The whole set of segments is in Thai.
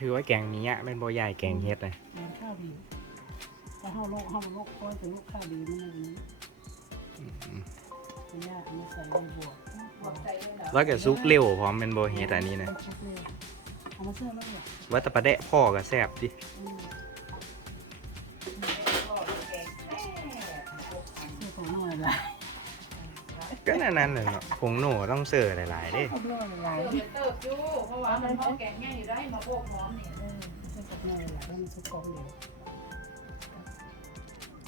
ถือว่าแกงนี้อะเป็นโบใหญ่แกงเฮ็ดเลยแกงข้าวดีถ้าเฮาโลกเฮาโลกก้อยถึงลูกข้าวดีมันอย่างนี้อืมมันยากมันใส่ใบบวกแล้วก็ซุกเร็วพร้อมเป็นโบเฮ็ดอันนี้นะเอามาเสื้อแล้วเนี่ยว่าแต่ประเดะพ่อก็แซ่บดิ ก็นั่นนั่นเลยเนาะผงหนูต้องเสิร์ฟหลายๆเด้เอาน้อยละเติบเติบอยู่เพราะว่ามันหม้อแกงง่อยู่ได้มาโบกหอมนี่เออเสื้อองน้อยละแล้วมันสุกกองเดียว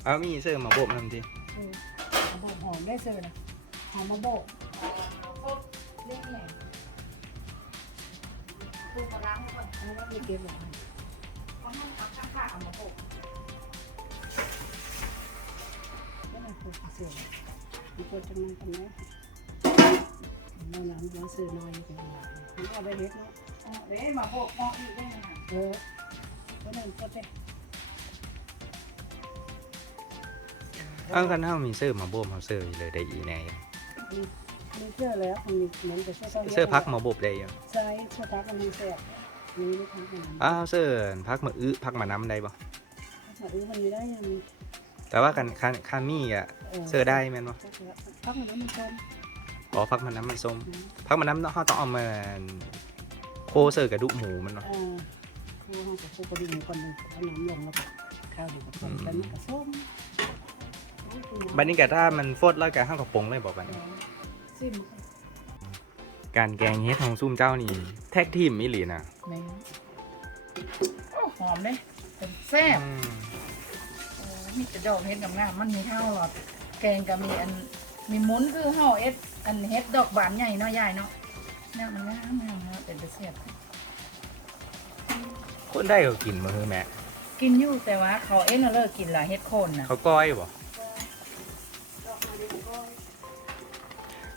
เอามีเสิร์ฟมาโบบนำทีเออเอาโบกหอมได้เสื้อนะหอมมาโบกโคตรเรียกไงปูมาล้างก่อนเอาไว้ไม่เก็บหรอกเพราะมันเอาข้างๆเอามาโบกไม่ได้ปลูกเสื้อ มีตัวจังนั้นกันไหมน้ำน้ำน้ำเสื้อน้อยอยู่ตรงนี้มันเอาไปเฮ็ดเนาะเด้มาโบกหม้ออีกได้ไงเออก็นั่นก็ได้เอาคันเฮามีเสิร์ฟมาโบบเฮาเสิร์ฟอยู่เลยได้อีแน่ยังมีมีเสื้อแล้วมันมีเหมือนกับเสื้อเกาหลีเสิร์ฟพักมาโบบได้ยังใช่เสื้อพักมันมีเสื้อมีไม่พักมันอ้าวเสิร์ฟพักมาอื้อพักมาน้ำได้บ่พักมันมีได้ยังมี แต่ว่ากันคันคันมีอะเสิร์ฟได้แม่นบ่พักมันมันต้มอ๋อพักมาน้ำมันส้มพักมาน้ำเนาะเฮาต้องเอามาโคเสิร์ฟกระดูกหมูมันเนาะอ่าครูห้องกับครูกระดิ่งคนหนึ่งเอาน้ำลงแล้วก็ข้าวเดี๋ยวก็ต้มกันมันก็ส้มบัดนี้ก็ถ้ามันฟดแล้วก็เฮาก็ปรุงเลยบ่บัดนี้ซิมการแกงเฮ็ดของซุ่มเจ้านี่ แท็กทีมอีหลีน่ะแม่โอ้หอมเลยเป็นแซ่บอื มมีแต่ดอกเห็ดงามๆมันมีเท่าหรอด แกงก็มีอันมีมุนคือห่อเอ็ดอันเฮ็ดดอกบานใหญ่เนาะใหญ่เนาะเนี่ยมันงามงามนะเป็นเสียบคนได้ก็กินมาคือแม่ กินอยู่แต่ว่าเขาเอ็นน่ะเลิกกินละเฮ็ดโคนน่ะเขาก้อยบ่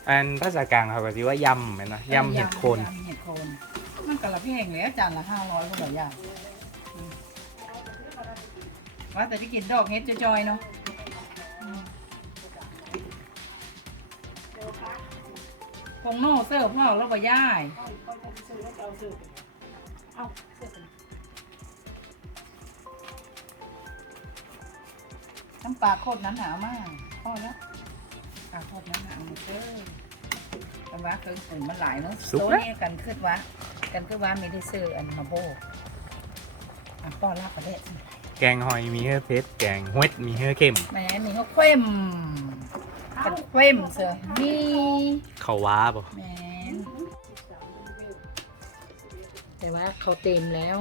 อันภาษากลางเขาก็สิว่ายำแม่นเนาะยำเห็ดโคน ยำเห็ดโคน มันกะละแพงแล้วจานละห้าร้อยก็แบบอย่างอืม ว่าแต่จะกินดอกเฮ็ดจอยๆเนาะอืมผงโน่เสิร์ฟพ่อแล้วก็ย่ายเอาเสื้อน้ำปลาโคตรนั้นหนามากพ่อแล้วปลาโคตรนั้นหนาหมดเด้อแต่ว่าเครื่องปรุงมันหลายเนาะสุกตัวแล้วนี้กันคือว่ากันคือว่ามีได้ซื้ออันมาโบกอะป้อนลาบประเดะ แกงหอยมีเฮือเพชรแกงฮวดมีเฮือเข้มแหม่มีเขาเคว้มกันเคว้มเสือมีเขาว้าบ่แหมนแต่ว่าเขาเต็มแล้ว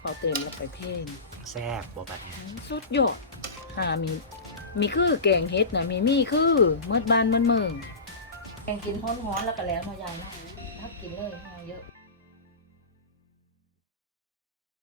เขาเต็มแล้วไปเพ่งแซ่บบ่บัดนี้สุดยอดหามี มีคือแกงเฮ็ดนะมีมีคือเมื่อบานเมื่อเมืองแกงกินฮ้อนๆแล้วก็แล้วเนาะยายเนาะทักกินเลยห่อเยอะ